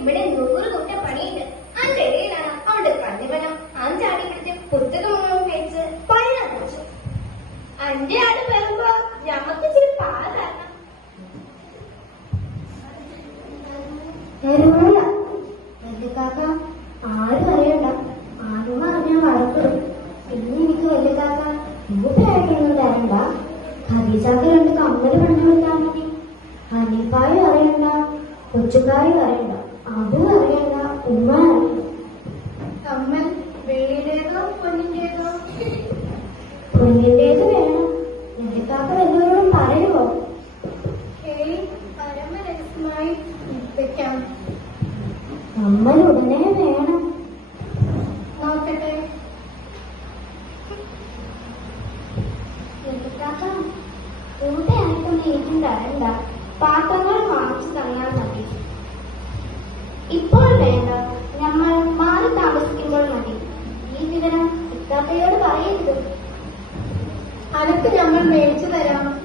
ഇവിടെ നൂറ് തൊട്ട പണിയുണ്ട്. അതിന്റെ ഇടയിലാണ് അവന്റെ കണ്ണിമനം അഞ്ചാടി പിടിച്ച് പുത്തകമൊന്നും കഴിച്ച് പഴം അഞ്ചു ആട് വരുമ്പോ ഞമ്മക്ക് ഇച്ചിരി പാൽ ആരും അറിയണ്ട. ആദ്യമ അറിഞ്ഞാൽ വഴക്കിടും. പിന്നെ എനിക്ക് വലിയ കാക്ക തരണ്ട. ഖദീജാക്ക് രണ്ട് കമ്മൽ മതി. അനിപ്പായും അറിയണ്ട കൊച്ചുകാരും അറിയണ്ട. അതും അറിയണ്ട ഉമ്മ തമ്മൽ വെള്ളിയുടേതോ പൊന്നിന്റേതോ? പൊന്നിന്റേത് വേണം. വല്യക്കാക്ക വല്ലവരോടും പറയുമോ ഹേയ് പരമരഹസ്യമായി വെക്കാം. നമ്മൾ ഉടനെ വേണം. നോക്കട്ടെ. വല്യക്കാക്ക കൂടെയായിട്ടൊന്നും എനിക്കും തരണ്ട. പാത്രങ്ങൾ വാങ്ങിച്ചു തന്നാൽ മതി. ഇപ്പോൾ വേണ്ട. നമ്മൾ മാറി താമസിക്കുമ്പോൾ മതി. ഈ വിവരം ഇത്താത്തയോട് പറയരുത്. അനക്ക് നമ്മൾ മേടിച്ചു തരാം.